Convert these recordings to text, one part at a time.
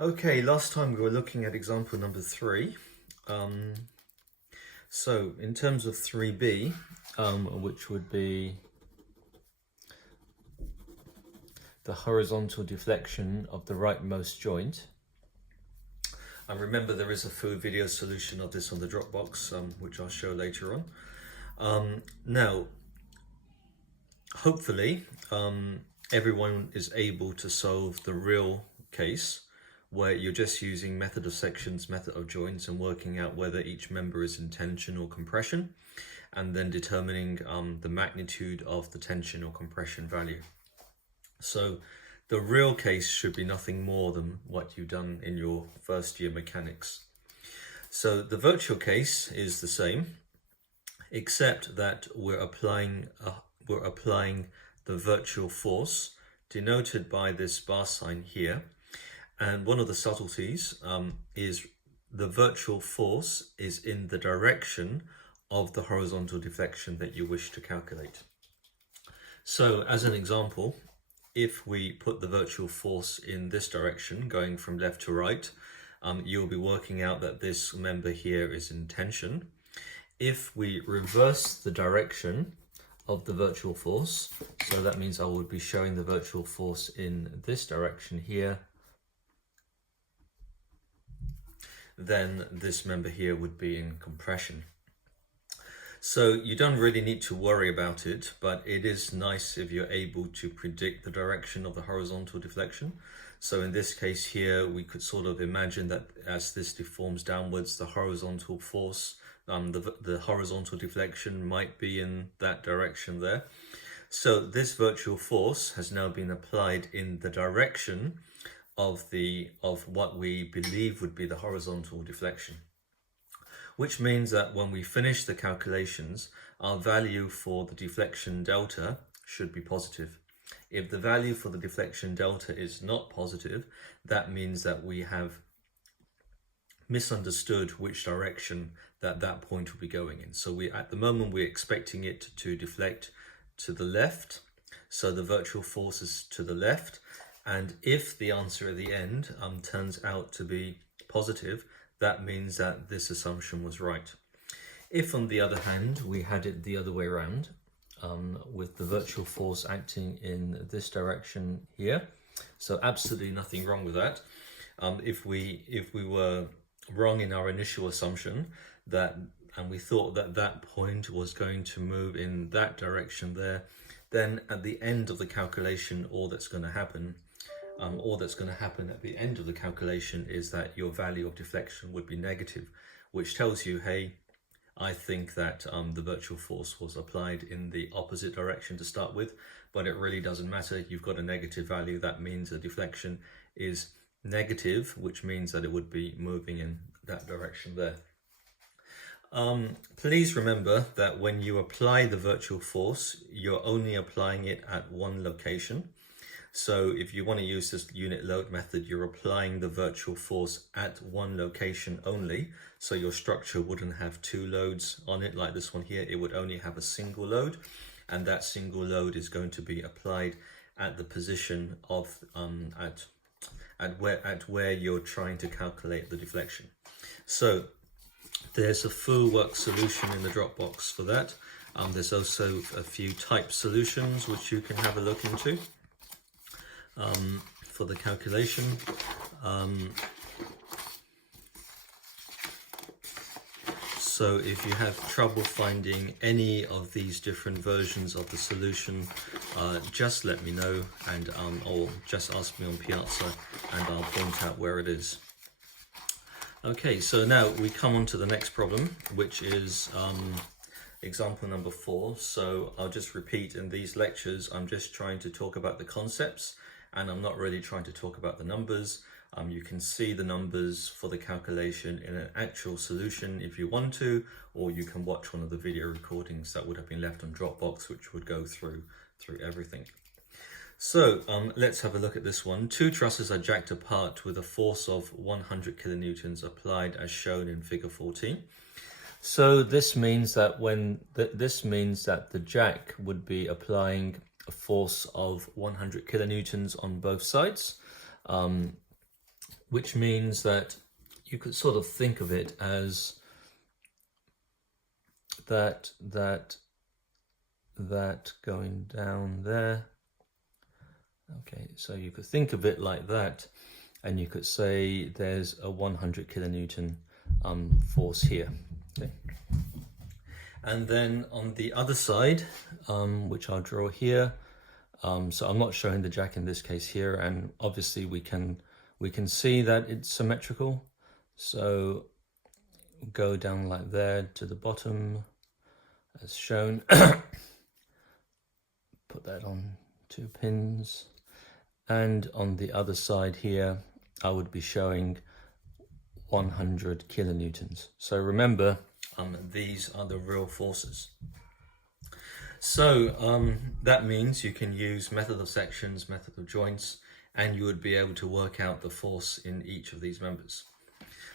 Okay, last time we were looking at example number 3. So in terms of 3b, which would be the horizontal deflection of the rightmost joint. And remember, there is a full video solution of this on the Dropbox, which I'll show later on. Now, hopefully, everyone is able to solve the real case where you're just using method of sections, method of joints, and working out whether each member is in tension or compression, and then determining the magnitude of the tension or compression value. So the real case should be nothing more than what you've done in your first year mechanics. So the virtual case is the same, except that we're applying the virtual force denoted by this bar sign here. And one of the subtleties is the virtual force is in the direction of the horizontal deflection that you wish to calculate. So as an example, if we put the virtual force in this direction, going from left to right, you'll be working out that this member here is in tension. If we reverse the direction of the virtual force, so that means I would be showing the virtual force in this direction here, then this member here would be in compression. So you don't really need to worry about it, but it is nice if you're able to predict the direction of the horizontal deflection. So in this case here, we could sort of imagine that as this deforms downwards, the horizontal force, the horizontal deflection might be in that direction there. So this virtual force has now been applied in the direction of what we believe would be the horizontal deflection, which means that when we finish the calculations, our value for the deflection delta should be positive. If the value for the deflection delta is not positive, that means that we have misunderstood which direction that point will be going in. So at the moment we're expecting it to deflect to the left, so the virtual force is to the left. And if the answer at the end turns out to be positive, that means that this assumption was right. If, on the other hand, we had it the other way around, with the virtual force acting in this direction here, so absolutely nothing wrong with that. If we were wrong in our initial assumption and we thought that that point was going to move in that direction there, then at the end of the calculation, all that's going to happen at the end of the calculation is that your value of deflection would be negative, which tells you, hey, I think that the virtual force was applied in the opposite direction to start with, but it really doesn't matter. You've got a negative value. That means the deflection is negative, which means that it would be moving in that direction there. Please remember that when you apply the virtual force, you're only applying it at one location. So if you want to use this unit load method, you're applying the virtual force at one location only. So your structure wouldn't have two loads on it like this one here. It would only have a single load, and that single load is going to be applied at the position of at where you're trying to calculate the deflection. So there's a full work solution in the Dropbox for that. There's also a few type solutions which you can have a look into for the calculation. So if you have trouble finding any of these different versions of the solution, just let me know, and or just ask me on Piazza and I'll point out where it is. Okay, so now we come on to the next problem, which is example number 4. So I'll just repeat, in these lectures I'm just trying to talk about the concepts, and I'm not really trying to talk about the numbers. You can see the numbers for the calculation in an actual solution if you want to, or you can watch one of the video recordings that would have been left on Dropbox, which would go through everything. So let's have a look at this one. 2 trusses are jacked apart with a force of 100 kilonewtons applied as shown in figure 14. So this means that the jack would be applying a force of 100 kilonewtons on both sides. which means that you could sort of think of it as that going down there. Okay, so you could think of it like that, and you could say there's a 100 kilonewton force here. Okay. And then on the other side, which I'll draw here, so I'm not showing the jack in this case here, and obviously we can see that it's symmetrical. So go down like there to the bottom as shown. Put that on 2 pins. And on the other side here, I would be showing 100 kilonewtons. So remember, these are the real forces. So that means you can use method of sections, method of joints, and you would be able to work out the force in each of these members.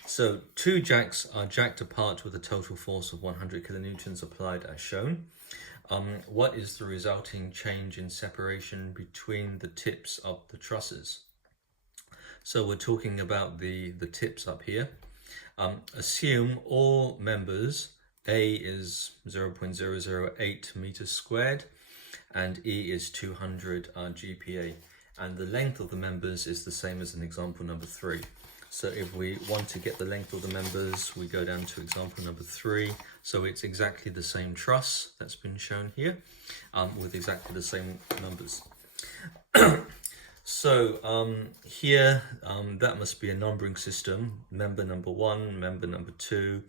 So 2 jacks are jacked apart with a total force of 100 kilonewtons applied as shown. What is the resulting change in separation between the tips of the trusses? So we're talking about the tips up here. Assume all members, A is 0.008 meters squared and E is 200 GPa, and the length of the members is the same as in example number 3. So if we want to get the length of the members, we go down to example number 3. So it's exactly the same truss that's been shown here, with exactly the same numbers. So here, that must be a numbering system. Member number 1, member number 2,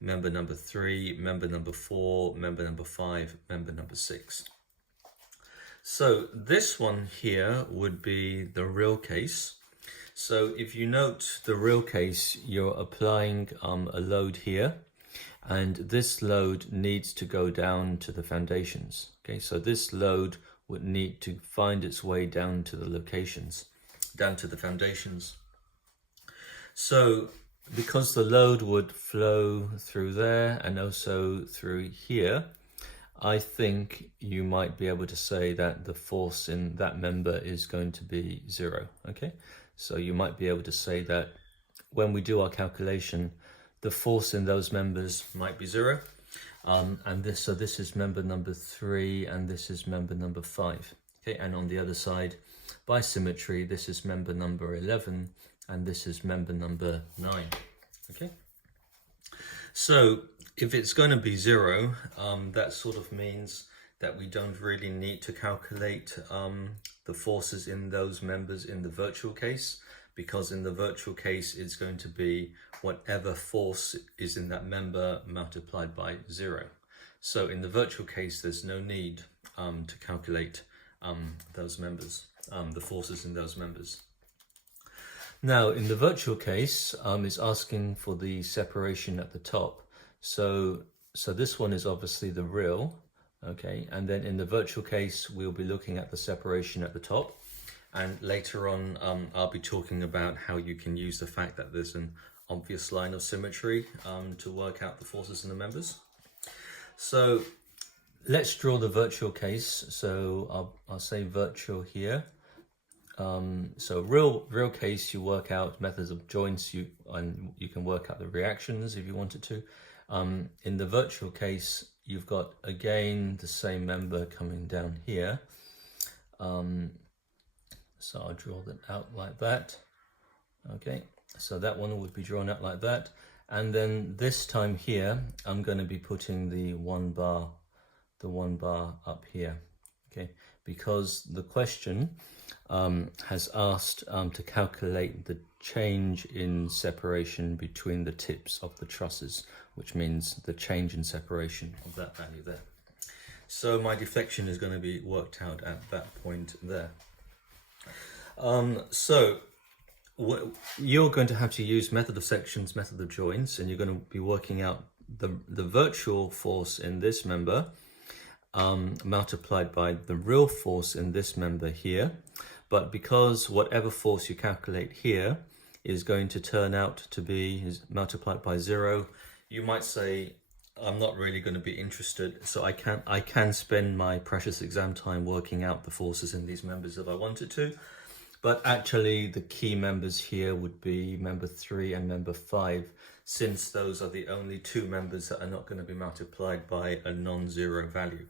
member number 3, member number 4, member number 5, member number 6. So this one here would be the real case. So if you note the real case, you're applying a load here, and this load needs to go down to the foundations. Okay, so this load would need to find its way down to the locations, down to the foundations. So because the load would flow through there and also through here, I think you might be able to say that the force in that member is going to be 0. Okay, so you might be able to say that when we do our calculation, the force in those members might be 0. And this is member number 3 and this is member number 5. Okay, and on the other side, by symmetry, this is member number 11 and this is member number 9. Okay, so if it's going to be 0, that sort of means that we don't really need to calculate the forces in those members in the virtual case, because in the virtual case it's going to be whatever force is in that member multiplied by 0. So in the virtual case there's no need to calculate those members, the forces in those members. Now in the virtual case, it's asking for the separation at the top. So this one is obviously the real, okay, and then in the virtual case we'll be looking at the separation at the top, and later on I'll be talking about how you can use the fact that there's an obvious line of symmetry to work out the forces in the members. So let's draw the virtual case. So I'll say virtual here. So real case, you work out methods of joints, and you can work out the reactions if you wanted to. In the virtual case, you've got again the same member coming down here. So I'll draw that out like that. Okay, so that one would be drawn out like that. And then this time here, I'm going to be putting the one bar up here. Okay, because the question has asked to calculate the change in separation between the tips of the trusses, which means the change in separation of that value there. So my deflection is going to be worked out at that point there. So you're going to have to use method of sections, method of joints, and you're going to be working out the virtual force in this member multiplied by the real force in this member here. But because whatever force you calculate here is going to turn out to be multiplied by 0, you might say, I'm not really going to be interested, so I can spend my precious exam time working out the forces in these members if I wanted to. But actually the key members here would be member 3 and member 5, since those are the only two members that are not going to be multiplied by a non-zero value.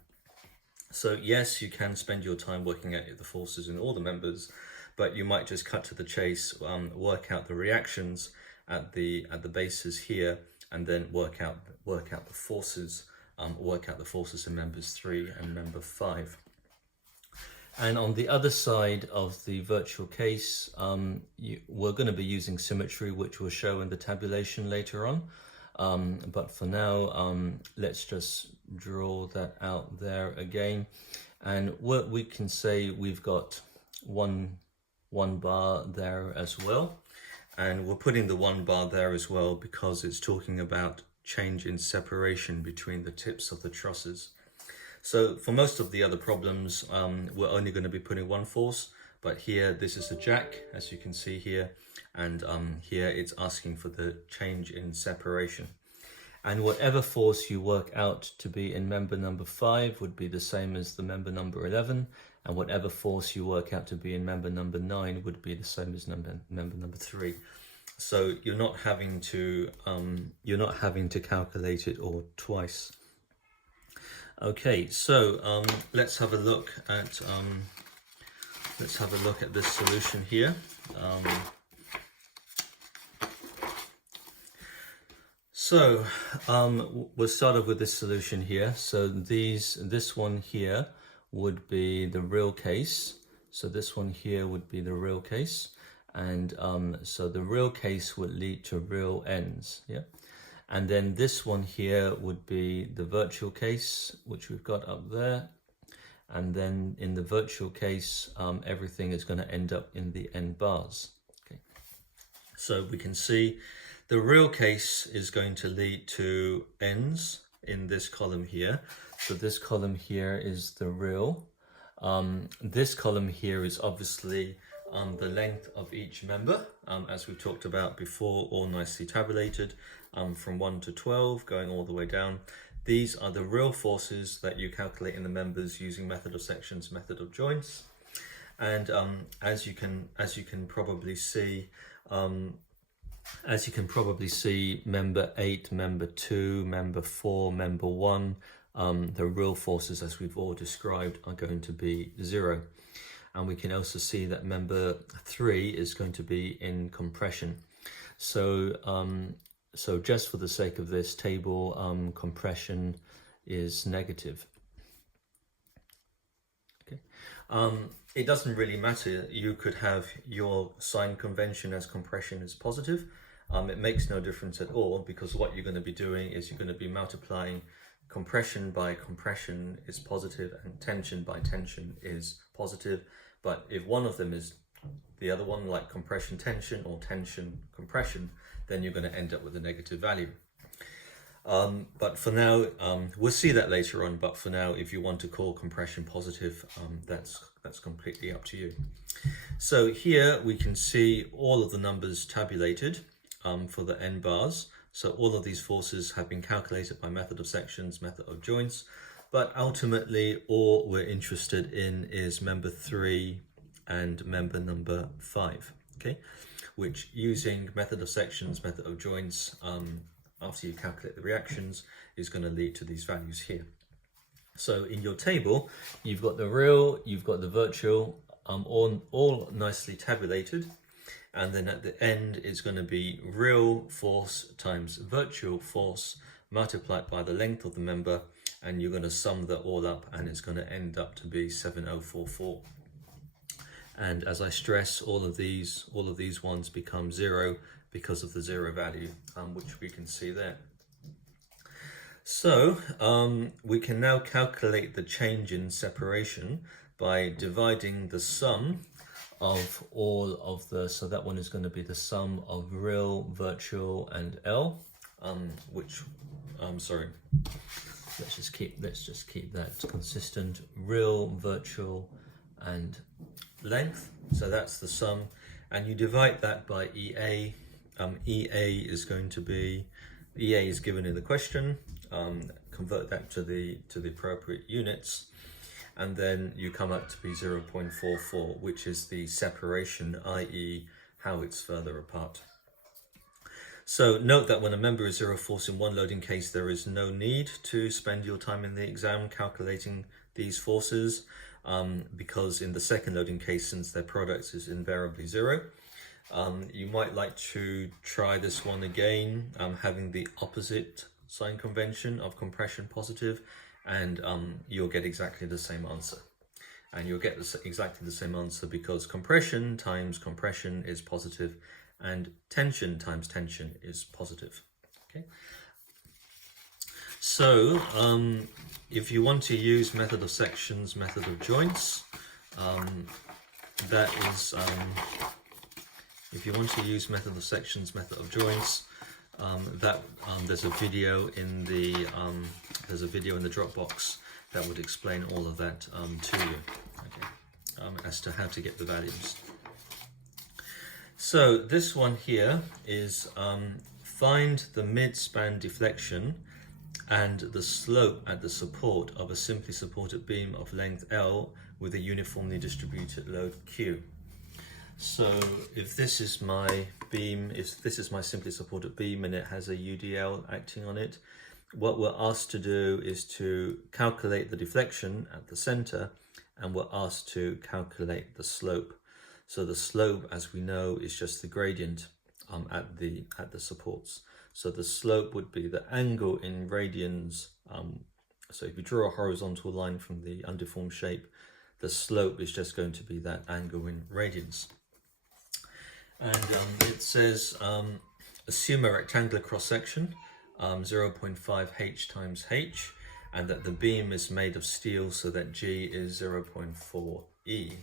So yes, you can spend your time working out the forces in all the members, but you might just cut to the chase, work out the reactions at the bases here, and then work out the forces, in members 3 and member 5. And on the other side of the virtual case, we're going to be using symmetry, which we'll show in the tabulation later on. But for now, let's just draw that out there again. And what we can say, we've got one bar there as well. And we're putting the 1 bar there as well because it's talking about change in separation between the tips of the trusses. So for most of the other problems, we're only going to be putting 1 force, but here this is a jack, as you can see here, and here it's asking for the change in separation. And whatever force you work out to be in member number 5 would be the same as the member number 11, and whatever force you work out to be in member number 9 would be the same as member number 3. So you're not having to calculate it all twice. Okay, so let's have a look at this solution here. We'll start off with this solution here. So this one here would be the real case. So this one here would be the real case, and so the real case would lead to real ends. Yeah. And then this one here would be the virtual case, which we've got up there. And then in the virtual case, everything is going to end up in the end bars. Okay. So we can see the real case is going to lead to ends in this column here. So this column here is the real. This column here is obviously the length of each member, as we talked about before, all nicely tabulated. From 1 to 12, going all the way down. These are the real forces that you calculate in the members using method of sections, method of joints. And as you can probably see, member 8, member 2, member 4, member 1, the real forces, as we've all described, are going to be 0. And we can also see that member 3 is going to be in compression. So just for the sake of this table, compression is negative. Okay. It doesn't really matter. You could have your sign convention as compression is positive. It makes no difference at all, because what you're going to be doing is you're going to be multiplying compression by compression is positive and tension by tension is positive. But if one of them is the other one, like compression tension or tension compression, then you're going to end up with a negative value. But for now, we'll see that later on, but for now, if you want to call compression positive, that's completely up to you. So here we can see all of the numbers tabulated for the n bars. So all of these forces have been calculated by method of sections, method of joints, but ultimately all we're interested in is member 3 and member number 5, okay? Which, using method of sections, method of joints, after you calculate the reactions, is going to lead to these values here. So in your table, you've got the real, you've got the virtual, all nicely tabulated. And then at the end, it's going to be real force times virtual force multiplied by the length of the member. And you're going to sum that all up, and it's going to end up to be 7044. And as I stress, all of these ones become 0 because of the 0 value, which we can see there. So we can now calculate the change in separation by dividing the sum of all of the, so that one is going to be the sum of real, virtual, and L, which, sorry, let's just keep that consistent, real, virtual, and length. So that's the sum, and you divide that by EA. EA is going to be, EA is given in the question, convert that to the appropriate units, and then you come up to be 0.44, which is the separation, i.e. how it's further apart. So note that when a member is zero force in one loading case, there is no need to spend your time in the exam calculating these forces, because in the second loading case, since their product is invariably zero, you might like to try this one again, having the opposite sign convention of compression positive, and you'll get exactly the same answer. And you'll get exactly the same answer because compression times compression is positive, and tension times tension is positive. Okay. So if you want to use method of sections, method of joints, that is, if you want to use method of sections, method of joints, there's a video in the Dropbox that would explain all of that to you, okay, as to how to get the values. So this one here is find the mid-span deflection and the slope at the support of a simply supported beam of length L with a uniformly distributed load Q. So if this is my beam, if this is my simply supported beam and it has a UDL acting on it, what we're asked to do is to calculate the deflection at the center, and we're asked to calculate the slope. So the slope, as we know, is just the gradient at the supports. So the slope would be the angle in radians. So if you draw a horizontal line from the undeformed shape, the slope is just going to be that angle in radians. And it says assume a rectangular cross section, 0.5 h times h, and that the beam is made of steel, so that G is 0.4 E.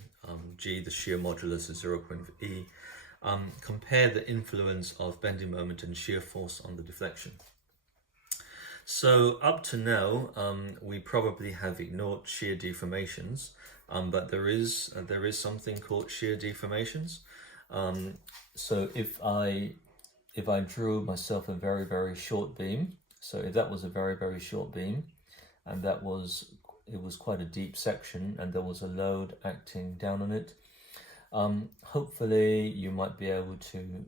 G, the shear modulus, is 0.4 E. Compare the influence of bending moment and shear force on the deflection. So up to now, we probably have ignored shear deformations, but there is something called shear deformations. So if I drew myself a very, very short beam, so if that was a very, very short beam, and it was quite a deep section, and there was a load acting down on it, hopefully you might be able to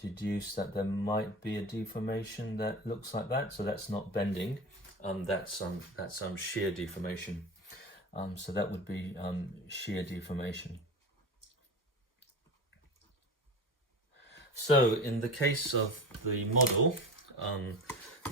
deduce that there might be a deformation that looks like that. So that's not bending, that's shear deformation. So that would be shear deformation. So in the case of the model,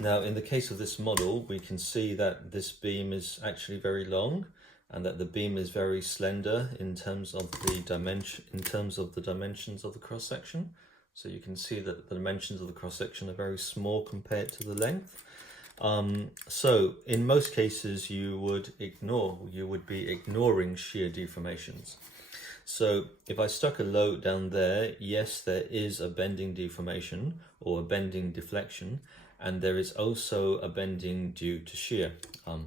now in the case of this model, we can see that this beam is actually very long, and that the beam is very slender in terms of the dimensions of the cross section. So you can see that the dimensions of the cross section are very small compared to the length. So in most cases, you would be ignoring shear deformations. So if I stuck a load down there, yes, there is a bending deformation or a bending deflection, and there is also a bending due to shear,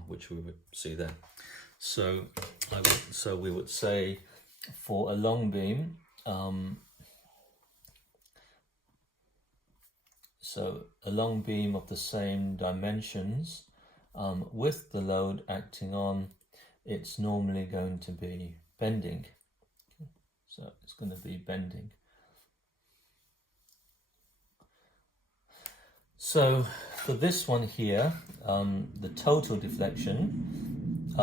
which we would see there. So we would say for a long beam, so a long beam of the same dimensions, with the load acting on, it's normally going to be bending. So it's going to be bending. So for this one here, the total deflection,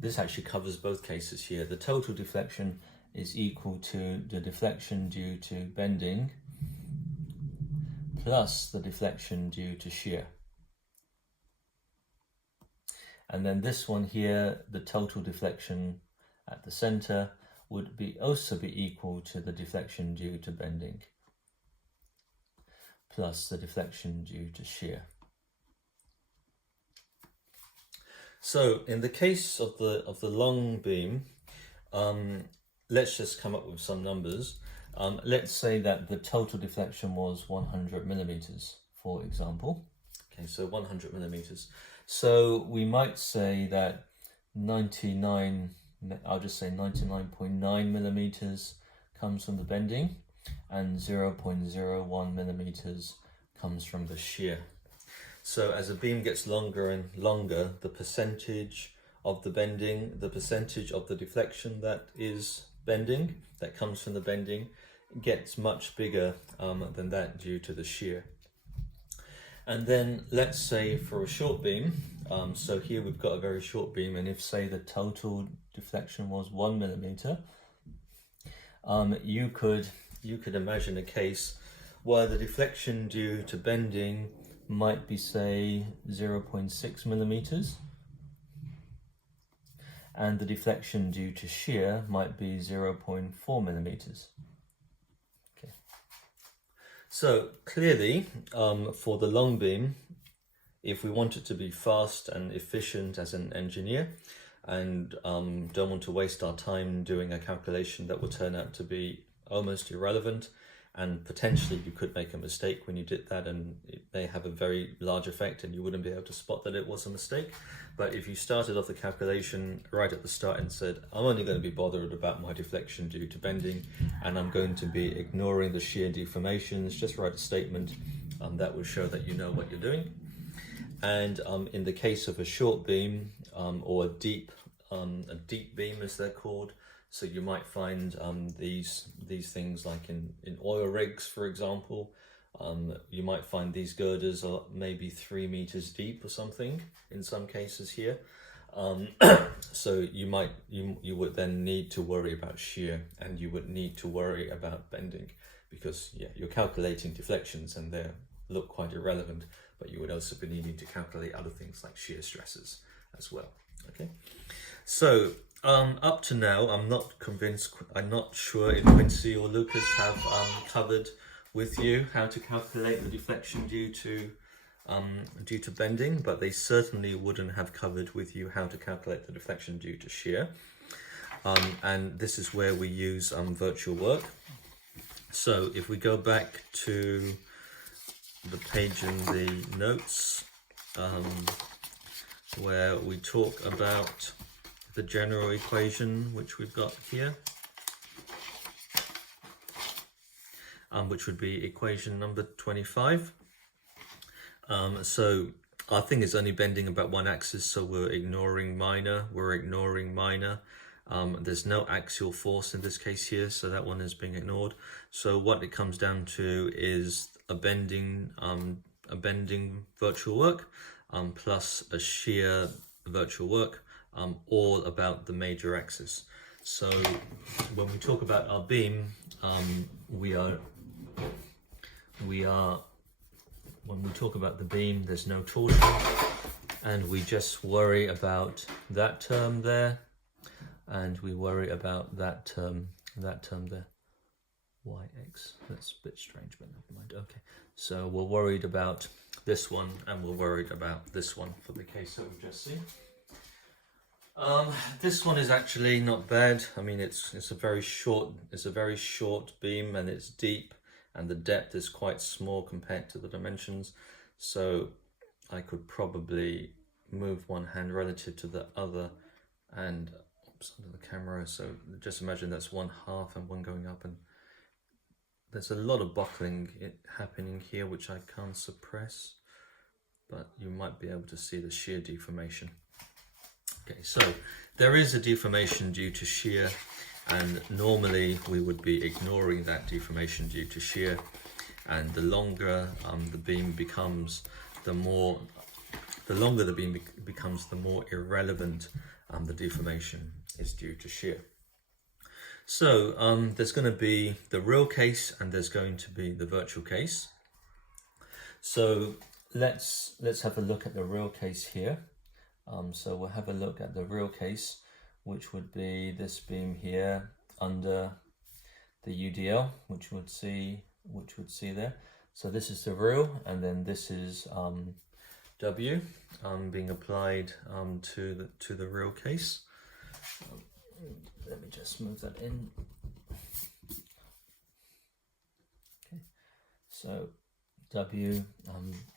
this actually covers both cases here. The total deflection is equal to the deflection due to bending plus the deflection due to shear. And then this one here, the total deflection at the center would also be equal to the deflection due to bending plus the deflection due to shear. So in the case of the long beam, let's just come up with some numbers. Let's say that the total deflection was 100 millimeters, for example. Okay, so 100 millimeters. So we might say that 99.9 millimeters comes from the bending, and 0.01 millimeters comes from the shear. So as a beam gets longer and longer, the percentage of the bending, the percentage of the deflection that is bending, that comes from the bending, gets much bigger than that due to the shear. And then let's say for a short beam, so here we've got a very short beam, and if say the total deflection was 1 millimeter, you could imagine a case where the deflection due to bending might be say 0.6 millimeters, and the deflection due to shear might be 0.4 millimeters. Okay. So clearly, for the long beam, if we want it to be fast and efficient as an engineer, and don't want to waste our time doing a calculation that will turn out to be almost irrelevant, and potentially you could make a mistake when you did that, and it may have a very large effect and you wouldn't be able to spot that it was a mistake. But if you started off the calculation right at the start and said, I'm only going to be bothered about my deflection due to bending, and I'm going to be ignoring the shear deformations, just write a statement that will show that you know what you're doing. And in the case of a short beam, or a deep beam as they're called, so you might find these things like in oil rigs, for example. You might find these girders are maybe 3 meters deep or something in some cases here. So you would then need to worry about shear, and you would need to worry about bending, because you're calculating deflections and they look quite irrelevant, but you would also be needing to calculate other things like shear stresses as well. Okay, so up to now, I'm not sure if Quincy or Lucas have covered with you how to calculate the deflection due to bending, but they certainly wouldn't have covered with you how to calculate the deflection due to shear. And this is where we use virtual work. So if we go back to the page in the notes where we talk about the general equation, which we've got here, which would be equation number 25. So our thing is only bending about one axis, so we're ignoring minor. There's no axial force in this case here, so that one is being ignored. So what it comes down to is a bending virtual work plus a shear virtual work, all about the major axis. So when we talk about our beam, when we talk about the beam, there's no torsion, and we just worry about that term there, and we worry about that term there. Yx, that's a bit strange, but never mind. Okay, so we're worried about this one, and we're worried about this one for the case that we've just seen. This one is actually not bad. I mean, it's a very short beam, and it's deep, and the depth is quite small compared to the dimensions. So I could probably move one hand relative to the other, and under the camera. So just imagine that's 1/2 and one going up, and there's a lot of buckling happening here, which I can't suppress, but you might be able to see the shear deformation. Okay, so there is a deformation due to shear, and normally we would be ignoring that deformation due to shear, and the longer the beam becomes, the more irrelevant the deformation is due to shear. So there's going to be the real case, and there's going to be the virtual case. So let's have a look at the real case here. So we'll have a look at the real case, which would be this beam here under the UDL, which would see there. So this is the real, and then this is W being applied to the real case. Let me just move that in. Okay, so W,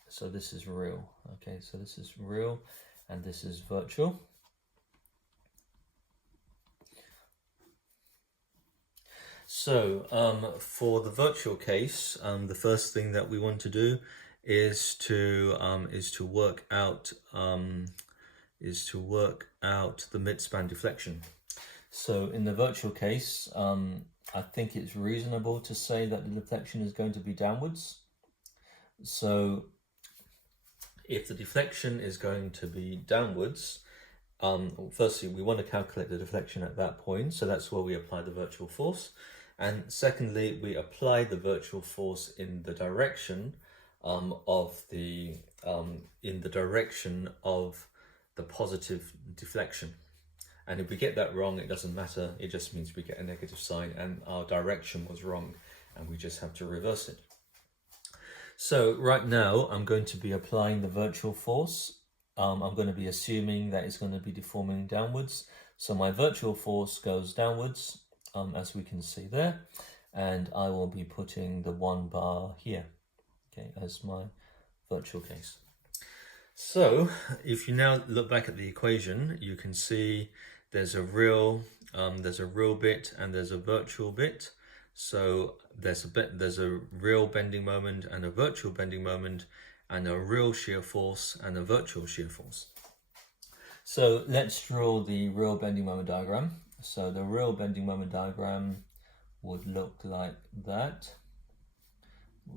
so this is real. Okay, so this is real, and this is virtual. So for the virtual case, the first thing that we want to do is to work out is to work out the midspan deflection. So in the virtual case, I think it's reasonable to say that the deflection is going to be downwards. So if the deflection is going to be downwards, firstly, we want to calculate the deflection at that point. So that's where we apply the virtual force. And secondly, we apply the virtual force in the direction of the positive deflection. And if we get that wrong, it doesn't matter. It just means we get a negative sign and our direction was wrong and we just have to reverse it. So right now I'm going to be applying the virtual force. I'm going to be assuming that it's going to be deforming downwards. So my virtual force goes downwards, as we can see there, and I will be putting the 1 bar here, okay, as my virtual case. So if you now look back at the equation, you can see there's a real bit and there's a virtual bit. So there's a real bending moment and a virtual bending moment, and a real shear force and a virtual shear force. So let's draw the real bending moment diagram. So the real bending moment diagram would look like that.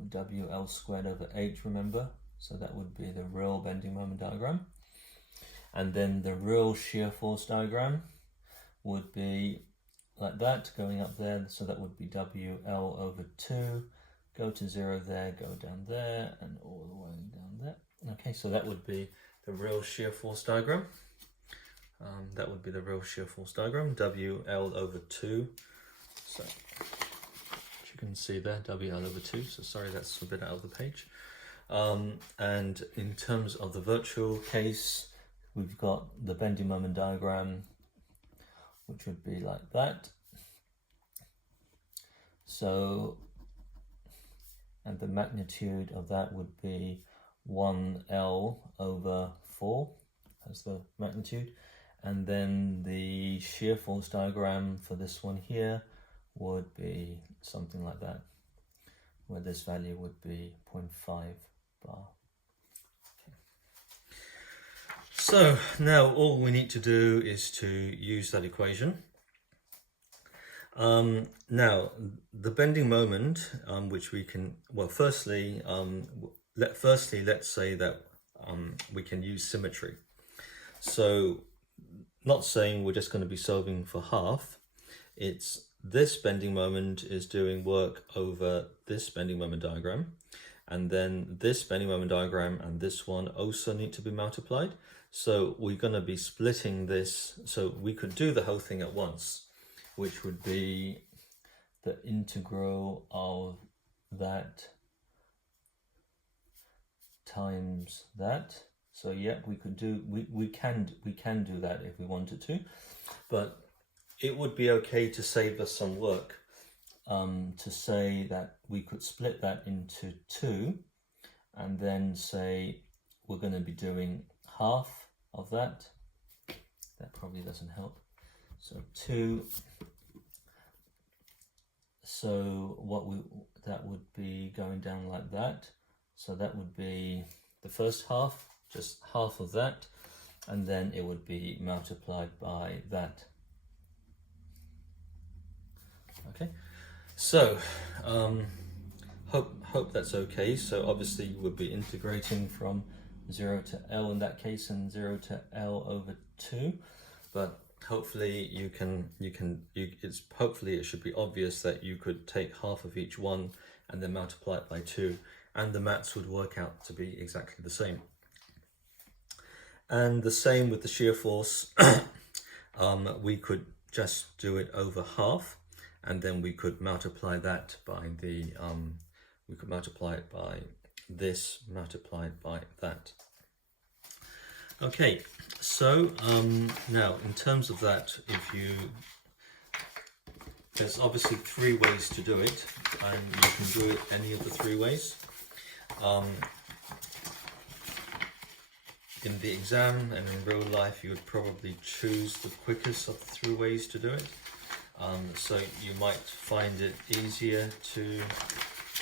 WL squared over H, remember? So that would be the real bending moment diagram. And then the real shear force diagram would be like that, going up there. So that would be WL over 2, go to 0 there, go down there, and all the way down there. Okay, so that would be the real shear force diagram. That would be the real shear force diagram, WL over 2. So as you can see there, WL over 2. So sorry, that's a bit out of the page. And in terms of the virtual case, we've got the bending moment diagram, which would be like that. So, and the magnitude of that would be 1L over 4 as the magnitude. And then the shear force diagram for this one here would be something like that, where this value would be 0.5 bar. Okay. So now all we need to do is to use that equation. Now the bending moment, which we can, well, firstly, let's say that we can use symmetry. So not saying we're just going to be solving for half. It's this bending moment is doing work over this bending moment diagram, and then this bending moment diagram and this one also need to be multiplied. So we're going to be splitting this. So we could do the whole thing at once, which would be the integral of that times that. So yeah, we could do, we can do that if we wanted to, but it would be okay to save us some work, to say that we could split that into 2 and then say we're going to be doing half of that. That probably doesn't help. So 2. So that would be going down like that. So that would be the first half, just half of that, and then it would be multiplied by that. Okay, so hope that's okay. So obviously you would be integrating from 0 to L in that case, and 0 to L over 2. But hopefully hopefully it should be obvious that you could take half of each one and then multiply it by 2, and the maths would work out to be exactly the same. And the same with the shear force. We could just do it over half, and then we could multiply that by the we could multiply it by this multiplied by that. Okay, so now in terms of that, there's obviously 3 ways to do it, and you can do it any of the 3 ways. In the exam and in real life, you would probably choose the quickest of the 3 ways to do it. So you might find it easier to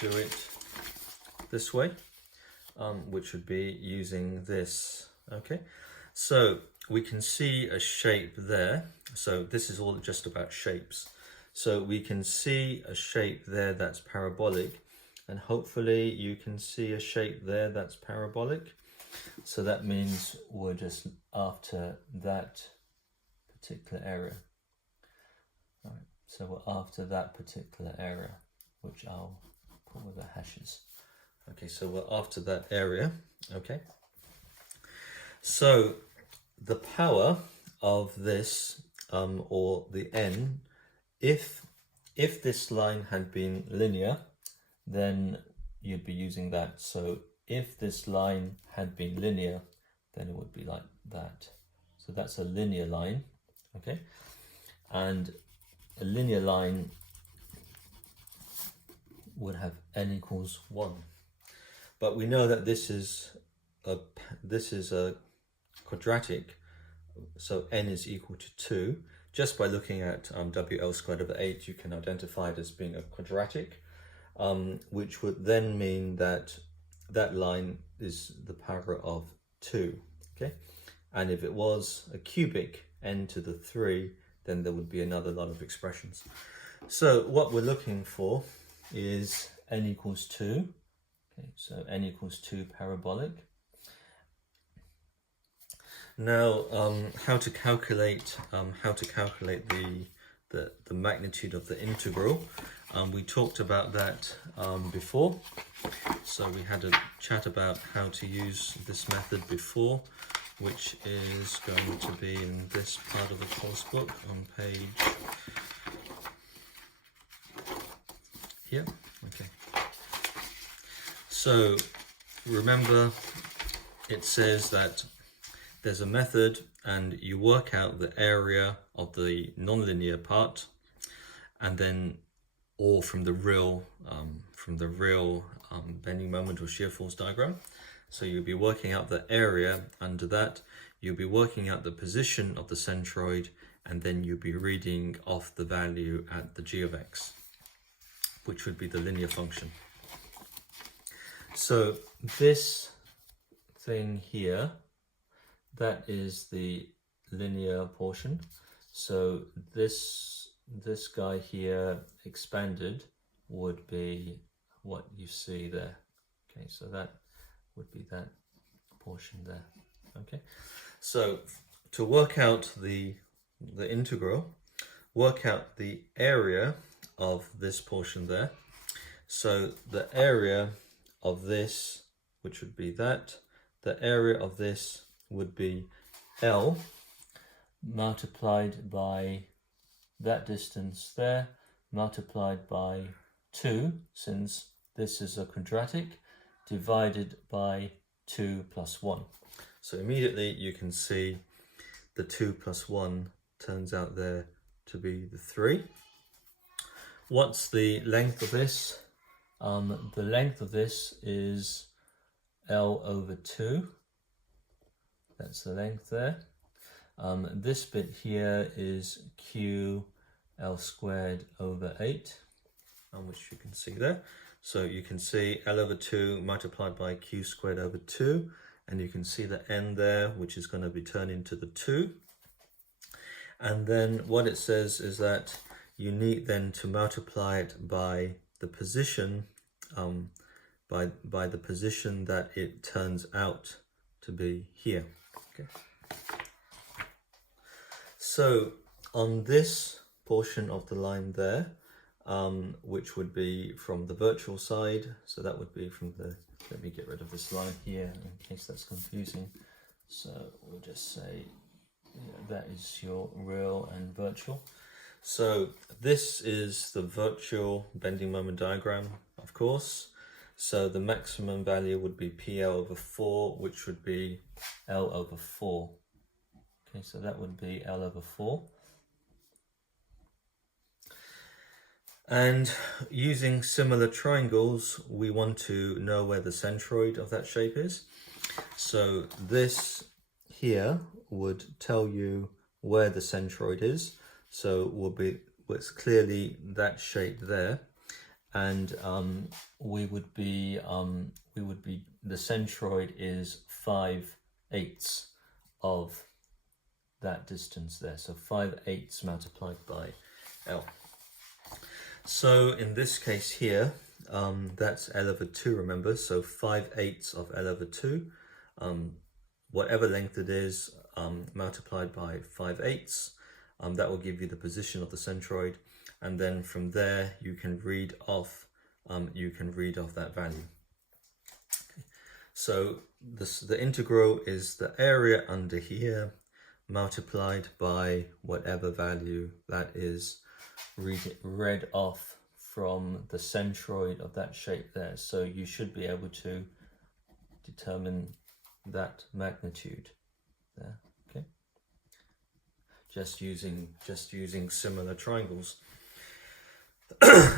do it this way, which would be using this. Okay, so we can see a shape there. So this is all just about shapes. So we can see a shape there that's parabolic, and hopefully you can see a shape there that's parabolic. So that means we're just after that particular area. Right. So we're after that particular area, which I'll put with the hashes. Okay, so we're after that area. Okay. So the power of this, or the n, if this line had been linear, then you'd be using that. So if this line had been linear, then it would be like that. So that's a linear line, okay? And a linear line would have n equals 1. But we know that this is a quadratic, so n is equal to 2. Just by looking at WL squared over 8, you can identify it as being a quadratic, which would then mean that that line is the power of 2, okay? And if it was a cubic, n to the 3, then there would be another lot of expressions. So what we're looking for is n equals 2. Okay, so n equals 2 parabolic. Now, how to calculate the magnitude of the integral? We talked about that before. So we had a chat about how to use this method before, which is going to be in this part of the course book on page here. Okay. So remember, it says that there's a method and you work out the area of the nonlinear part, and then, or from the real bending moment or shear force diagram. So you'll be working out the area under that, you'll be working out the position of the centroid, and then you'll be reading off the value at the g of x, which would be the linear function. So this thing here, that is the linear portion. So this guy here expanded would be what you see there. Okay, so that would be that portion there. Okay, so to work out the integral, work out the area of this portion there. So the area of this, which would be that, the area of this would be L multiplied by that distance there, multiplied by 2, since this is a quadratic, divided by 2 plus 1. So immediately you can see the 2 plus 1 turns out there to be the 3. What's the length of this? The length of this is L over 2. That's the length there. This bit here is Q L squared over 8, which you can see there. So you can see L over 2 multiplied by Q squared over 2, and you can see the n there, which is going to be turned into the 2. And then what it says is that you need then to multiply it by the position, by the position that it turns out to be here. Okay. So on this portion of the line there, which would be from the virtual side, so that would be from the, let me get rid of this line here in case that's confusing. So we'll just say, yeah, that is your real and virtual. So this is the virtual bending moment diagram, of course. So the maximum value would be PL over 4, which would be L over 4. Okay, so that would be L over 4. And using similar triangles, we want to know where the centroid of that shape is. So this here would tell you where the centroid is. So it's clearly that shape there. And we would be the centroid is 5/8 of that distance there. So 5/8 multiplied by L. So in this case here, that's L over 2, remember? So 5/8 of L over 2, whatever length it is, multiplied by 5/8, that will give you the position of the centroid. And then from there, you can read off that value. Okay. So the integral is the area under here multiplied by whatever value that is read off from the centroid of that shape there. So you should be able to determine that magnitude there. Okay, just using similar triangles.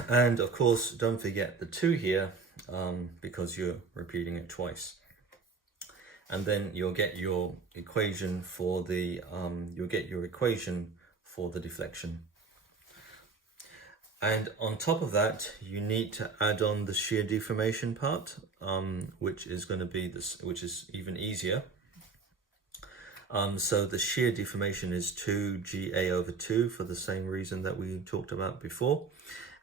And of course, don't forget the 2 here, because you're repeating it twice. And then you'll get your equation for the deflection. And on top of that, you need to add on the shear deformation part, which is going to be which is even easier. So the shear deformation is 2GA over 2 for the same reason that we talked about before.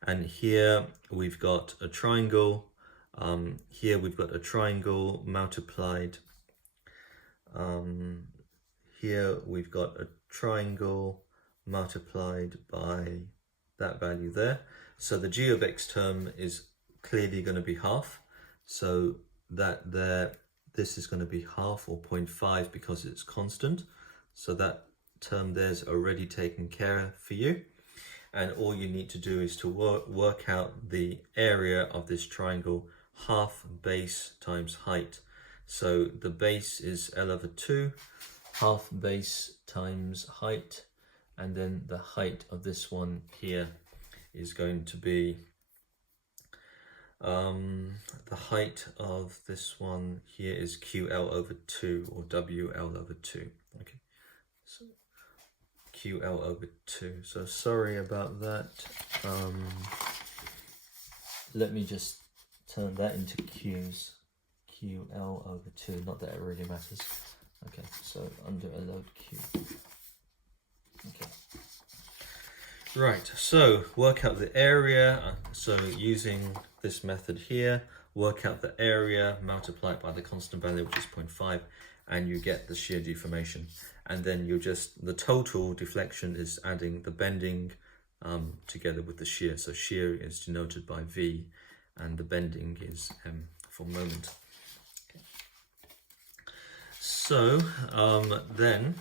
And here we've got a triangle. Here we've got a triangle multiplied. Here we've got a triangle multiplied by that value there. So the g of x term is clearly going to be half. So that there, this is going to be half, or 0.5, because it's constant. So that term there's already taken care of for you. And all you need to do is to work out the area of this triangle, half base times height. So the base is L over 2, half base times height, and then the height of this one here is going to be, the height of this one here is QL over 2, or WL over 2. Okay, so QL over 2. So sorry about that. Let me just turn that into Q's. QL over 2, not that it really matters. Okay, so under a load Q. Okay. Right, so work out the area. So using this method here, work out the area, multiply it by the constant value, which is 0.5, and you get the shear deformation. And then you the total deflection is adding the bending together with the shear. So shear is denoted by V, and the bending is M for moment. So then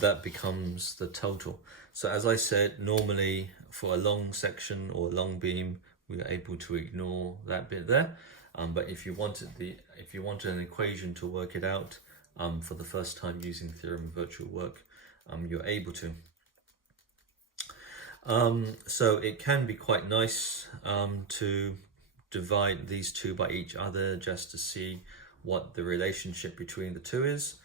that becomes the total. So as I said, normally for a long section or a long beam, we are able to ignore that bit there. But if you wanted an equation to work it out for the first time using theorem of virtual work, you're able to. So it can be quite nice to divide these two by each other just to see what the relationship between the two is.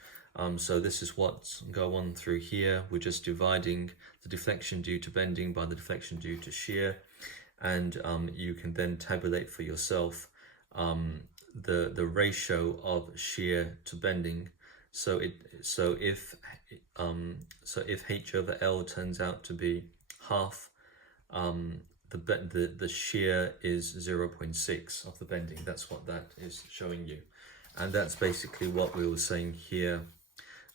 So this is what's go on through here. We're just dividing the deflection due to bending by the deflection due to shear, and you can then tabulate for yourself the ratio of shear to bending. So if H over L turns out to be half, the shear is 0.6 of the bending. That's what that is showing you. And that's basically what we were saying here.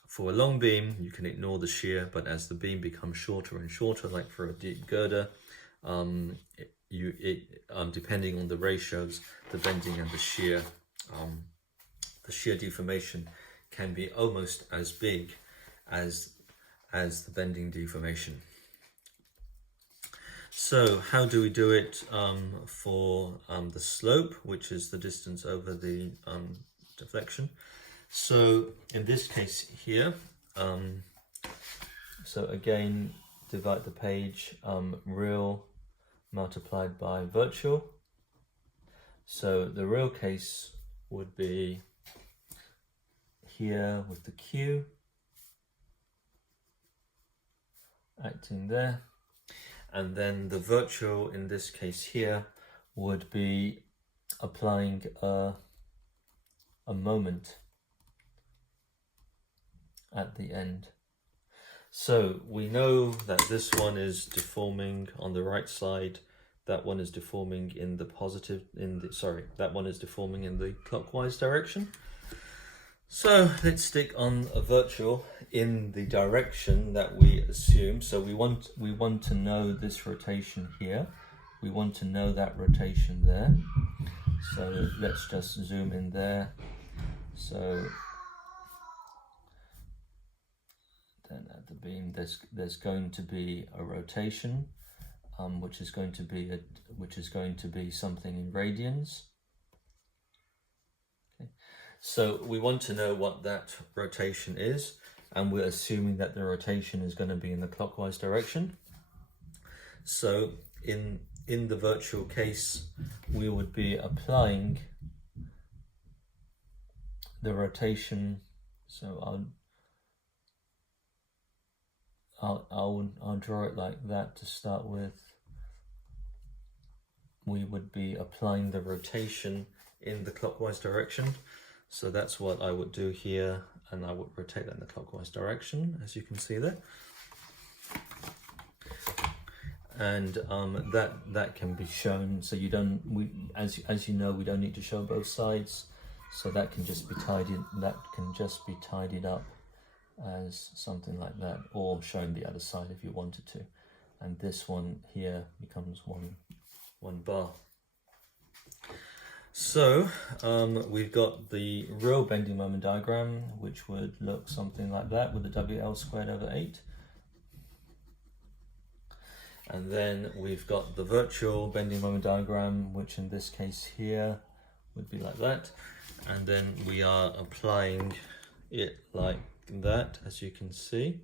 For a long beam, you can ignore the shear, but as the beam becomes shorter and shorter, like for a deep girder, depending on the ratios, the bending and the shear deformation can be almost as big as the bending deformation. So how do we do it for the slope, which is the distance over the deflection? So in this case here, so again, divide the page, real multiplied by virtual. So the real case would be here with the Q acting there, and then the virtual in this case here would be applying a moment at the end. So we know that this one is deforming on the right side, that one is deforming in the positive, that one is deforming in the clockwise direction. So let's stick on a virtual in the direction that we assume. So we want to know this rotation here. We want to know that rotation there. So let's just zoom in there. So then at the beam, there's going to be a rotation, which is going to be something in radians. Okay. So we want to know what that rotation is, and we're assuming that the rotation is going to be in the clockwise direction. So in the virtual case, we would be applying the rotation. So I'll draw it like that to start with. We would be applying the rotation in the clockwise direction. So that's what I would do here, and I would rotate that in the clockwise direction, as you can see there. And that can be shown. So as you know, we don't need to show both sides. So that can just be tidied up as something like that, or showing the other side if you wanted to. And this one here becomes one bar. So we've got the real bending moment diagram, which would look something like that with the WL squared over 8. And then we've got the virtual bending moment diagram, which in this case here would be like that. And then we are applying it like that, as you can see.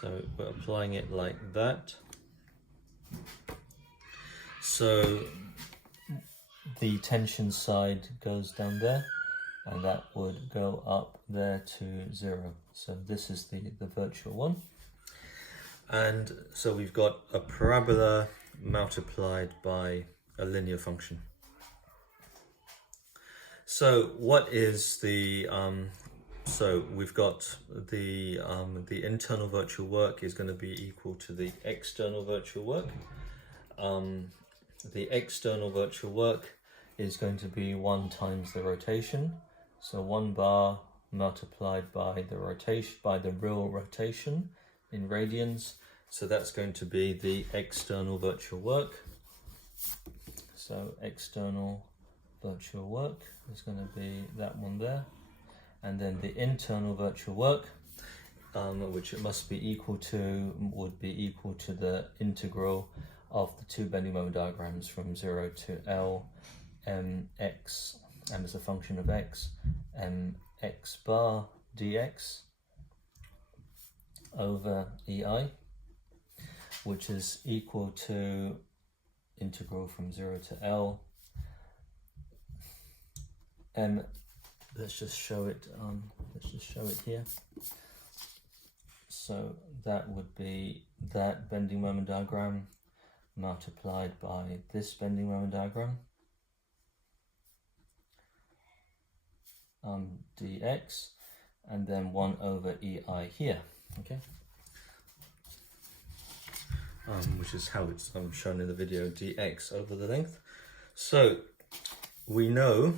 So we're applying it like that. So the tension side goes down there, and that would go up there to 0. So this is the virtual one. And so we've got a parabola multiplied by a linear function. So what is the so we've got the internal virtual work is going to be equal to the external virtual work. The external virtual work is going to be 1 times the rotation. So 1 bar multiplied by the rotation, by the real rotation in radians. So that's going to be the external virtual work. So external virtual work is going to be that one there. And then the internal virtual work, which it must be equal to, would be equal to the integral of the 2 bending moment diagrams from 0 to L mx, m as a function of x, mx bar dx over EI, which is equal to integral from 0 to L m. Let's just show it here. So that would be that bending moment diagram multiplied by this bending moment diagram, dx, and then 1 over EI here, okay? Which is how it's shown in the video, dx over the length. So we know,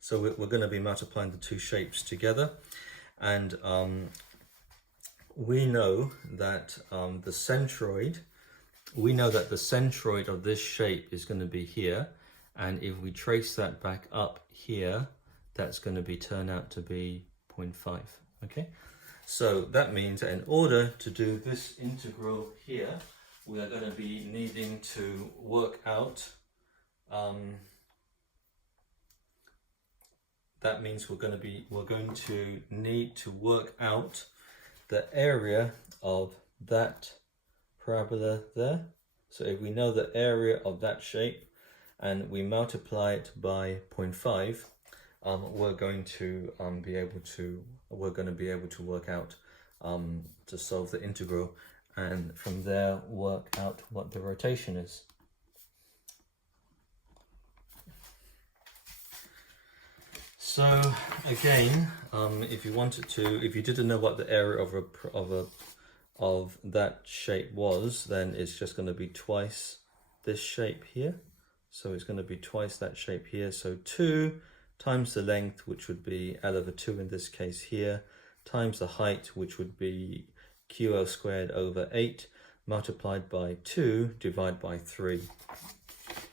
so we're going to be multiplying the 2 shapes together, and we know that the centroid of this shape is going to be here, and if we trace that back up here, that's going to be turn out to be 0.5. Okay, so that means that in order to do this integral here, we are going to be needing to work out. That means we're going to need to work out the area of that parabola there. So if we know the area of that shape and we multiply it by 0.5, we're going to be able to work out to solve the integral, and from there work out what the rotation is. So again, if you wanted to, if you didn't know what the area of that shape was, then it's just going to be twice this shape here. So it's going to be twice that shape here. So 2 times the length, which would be L over 2 in this case here, times the height, which would be QL squared over 8, multiplied by 2, divided by 3.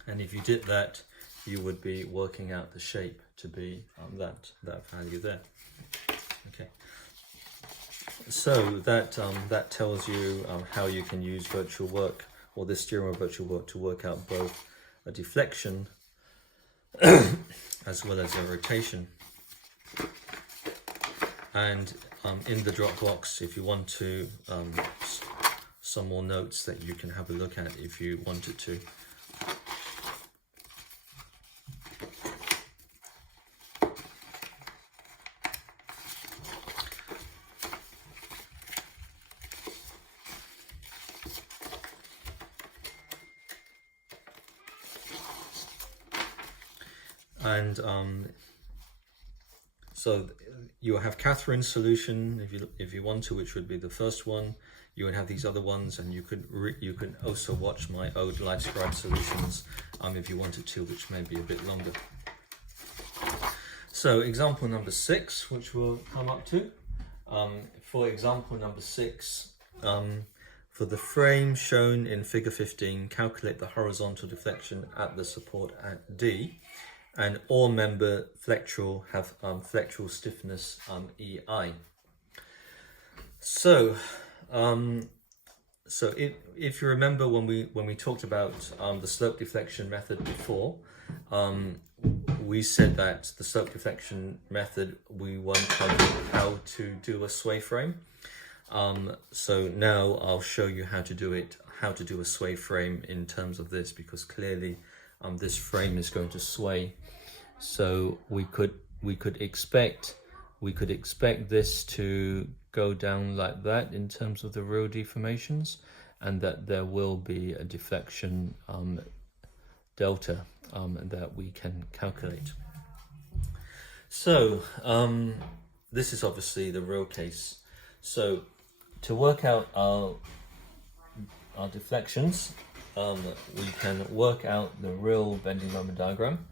And if you did that, you would be working out the shape to be that value there. Okay. So that that tells you how you can use virtual work, or this theorem of virtual work, to work out both a deflection as well as a rotation. And in the Dropbox, if you want to, some more notes that you can have a look at if you wanted to. And so you have Catherine's solution if you want to, which would be the first one. You would have these other ones, and you could also watch my old LiveScribe solutions if you wanted to, which may be a bit longer. So example number 6, which we'll come up to. For example number 6, for the frame shown in figure 15, calculate the horizontal deflection at the support at D, and all member flexural have flexural stiffness EI. So if you remember when we talked about the slope deflection method before, we said that the slope deflection method, we won't tell you how to do a sway frame. So now I'll show you how to do it, how to do a sway frame in terms of this, because clearly this frame is going to sway. So we could expect this to go down like that in terms of the real deformations, and that there will be a deflection delta that we can calculate. So this is obviously the real case. So to work out our deflections, we can work out the real bending moment diagram.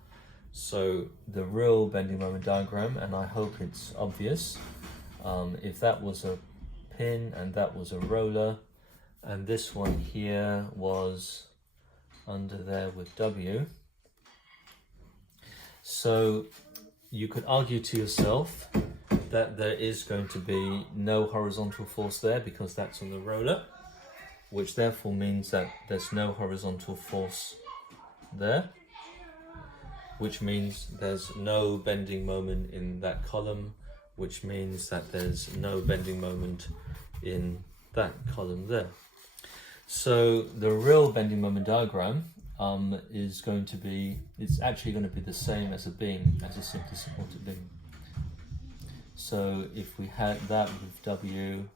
So the real bending moment diagram, and I hope it's obvious, if that was a pin and that was a roller, and this one here was under there with W. So you could argue to yourself that there is going to be no horizontal force there because that's on the roller, which therefore means that there's no horizontal force there, which means there's no bending moment in that column, which means that there's no bending moment in that column there. So the real bending moment diagram is going to be, it's actually going to be the same as a beam, as a simply supported beam. So if we had that with W,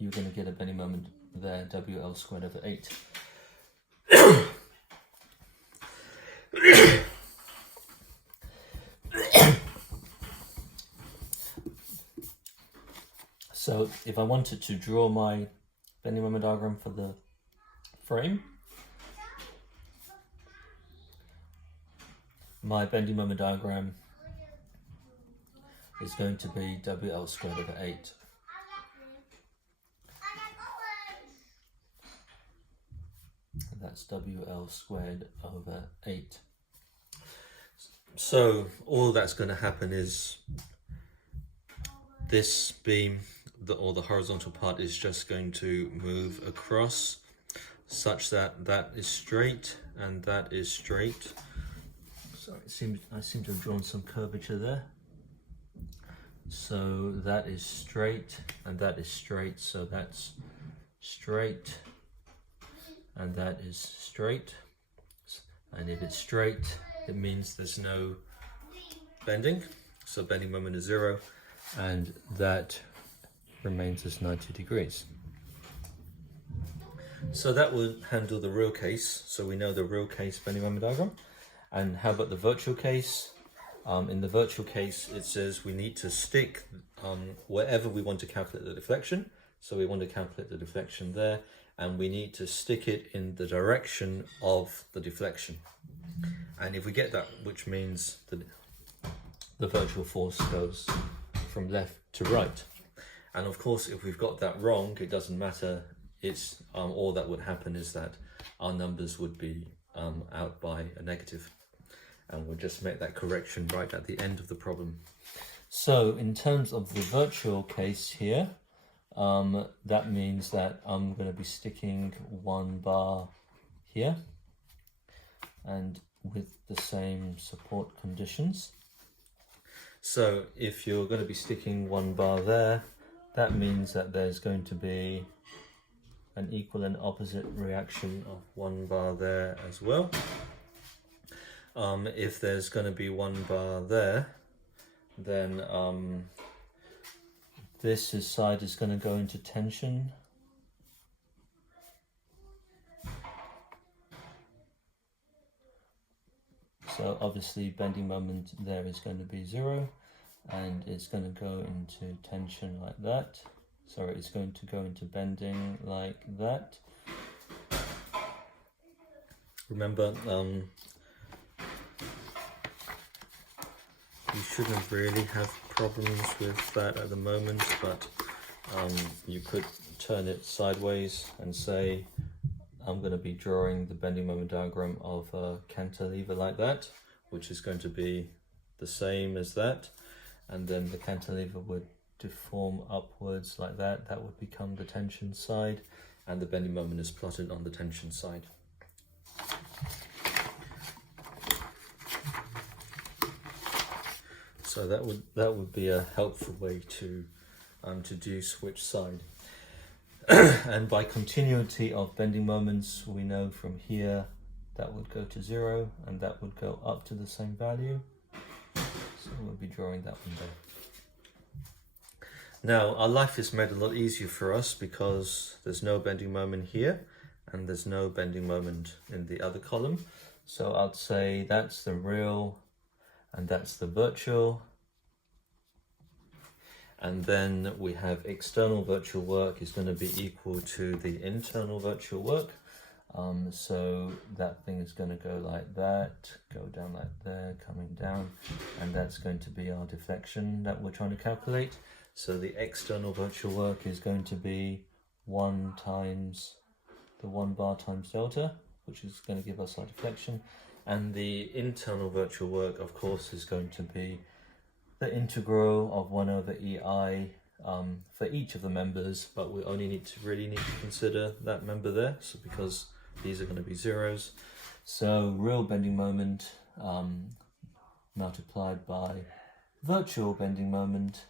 you're going to get a bending moment there, WL squared over 8. So if I wanted to draw my bending moment diagram for the frame, my bending moment diagram is going to be WL squared over 8. And that's WL squared over 8. So all that's going to happen is this beam, or the horizontal part, is just going to move across such that that is straight and that is straight. So I seem to have drawn some curvature there. So that is straight and that is straight. So that's straight and that is straight. And if it's straight, it means there's no bending. So bending moment is 0, and that remains as 90 degrees. So that would handle the real case. So we know the real case bending moment diagram. And how about the virtual case? In the virtual case, it says we need to stick wherever we want to calculate the deflection. So we want to calculate the deflection there, and we need to stick it in the direction of the deflection. And if we get that, which means that the virtual force goes from left to right. And of course, if we've got that wrong, it doesn't matter. It's all that would happen is that our numbers would be out by a negative. And we'll just make that correction right at the end of the problem. So in terms of the virtual case here, that means that I'm going to be sticking one bar here and with the same support conditions. So if you're going to be sticking one bar there, that means that there's going to be an equal and opposite reaction of one bar there as well. If there's going to be one bar there, then this side is going to go into tension. So obviously bending moment there is going to be 0, and it's going to go into tension like that. Sorry, it's going to go into bending like that. Remember, you shouldn't really have problems with that at the moment, but you could turn it sideways and say, I'm going to be drawing the bending moment diagram of a cantilever like that, which is going to be the same as that, and then the cantilever would deform upwards like that. That would become the tension side, and the bending moment is plotted on the tension side. So that would be a helpful way to deduce which side. And by continuity of bending moments, we know from here that would go to 0 and that would go up to the same value. So we'll be drawing that one there. Now our life is made a lot easier for us because there's no bending moment here and there's no bending moment in the other column. So I'd say that's the real and that's the virtual. And then we have external virtual work is going to be equal to the internal virtual work. So that thing is going to go like that, go down like there, coming down, and that's going to be our deflection that we're trying to calculate. So the external virtual work is going to be 1 times the 1 bar times delta, which is going to give us our deflection. And the internal virtual work, of course, is going to be the integral of 1 over EI for each of the members, but we only really need to consider that member there, so because these are going to be zeros. So real bending moment multiplied by virtual bending moment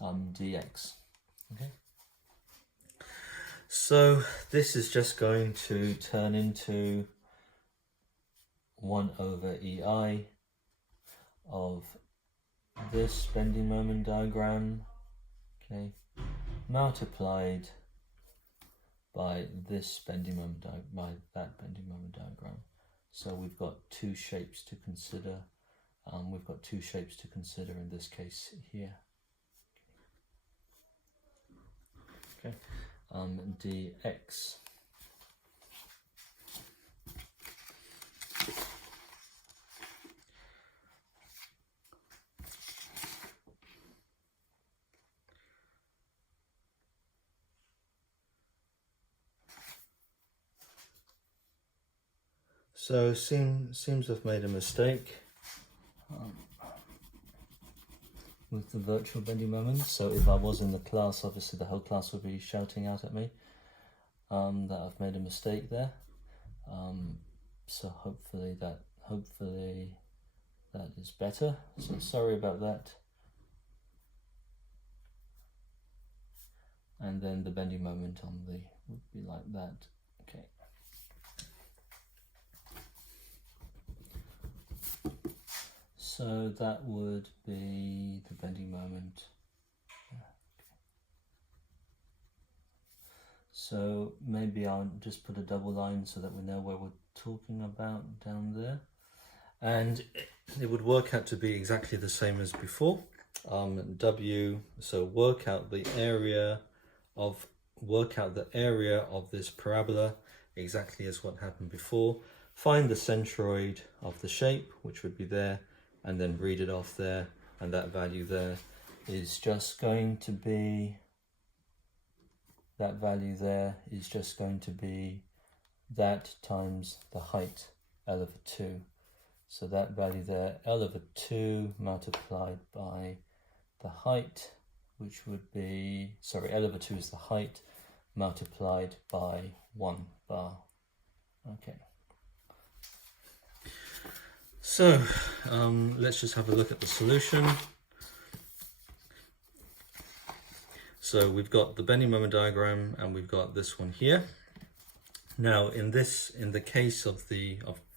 dx. Okay. So this is just going to turn into 1 over EI of this bending moment diagram, okay, multiplied by this bending moment by that bending moment diagram. So we've got 2 shapes to consider. We've got 2 shapes to consider in this case here. Okay, dx. So seems I've made a mistake with the virtual bending moment. So if I was in the class, obviously the whole class would be shouting out at me that I've made a mistake there. So hopefully that is better. So sorry about that. And then the bending moment on the would be like that. Okay. So that would be the bending moment. Okay. So maybe I'll just put a double line so that we know where we're talking about down there. And it would work out to be exactly the same as before. W, so work out the area of this parabola exactly as what happened before. Find the centroid of the shape, which would be there, and then read it off there, and that value there is just going to be, that times the height, L over 2. So that value there, L over 2 multiplied by the height, which would be, sorry, L over 2 is the height, multiplied by 1 bar. Okay. So let's just have a look at the solution. So we've got the bending moment diagram, and we've got this one here. Now in the case of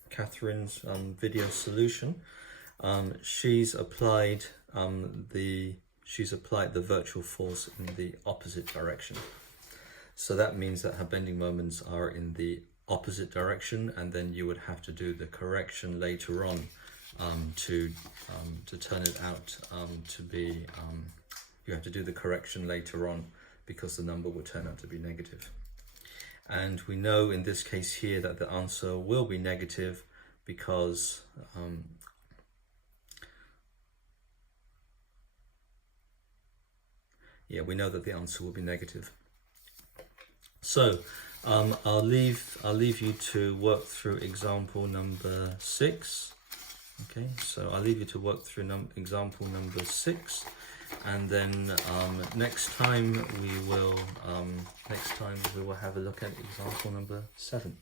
Catherine's video solution, she's applied the virtual force in the opposite direction. So that means that her bending moments are in the opposite direction, and then you would have to do the correction later on to turn it out to be, you have to do the correction later on because the number would turn out to be negative. And we know in this case here that the answer will be negative because we know that the answer will be negative. So I'll leave you to work through example number 6. Okay, so I'll leave you to work through example number 6, and then next time we will have a look at example number 7.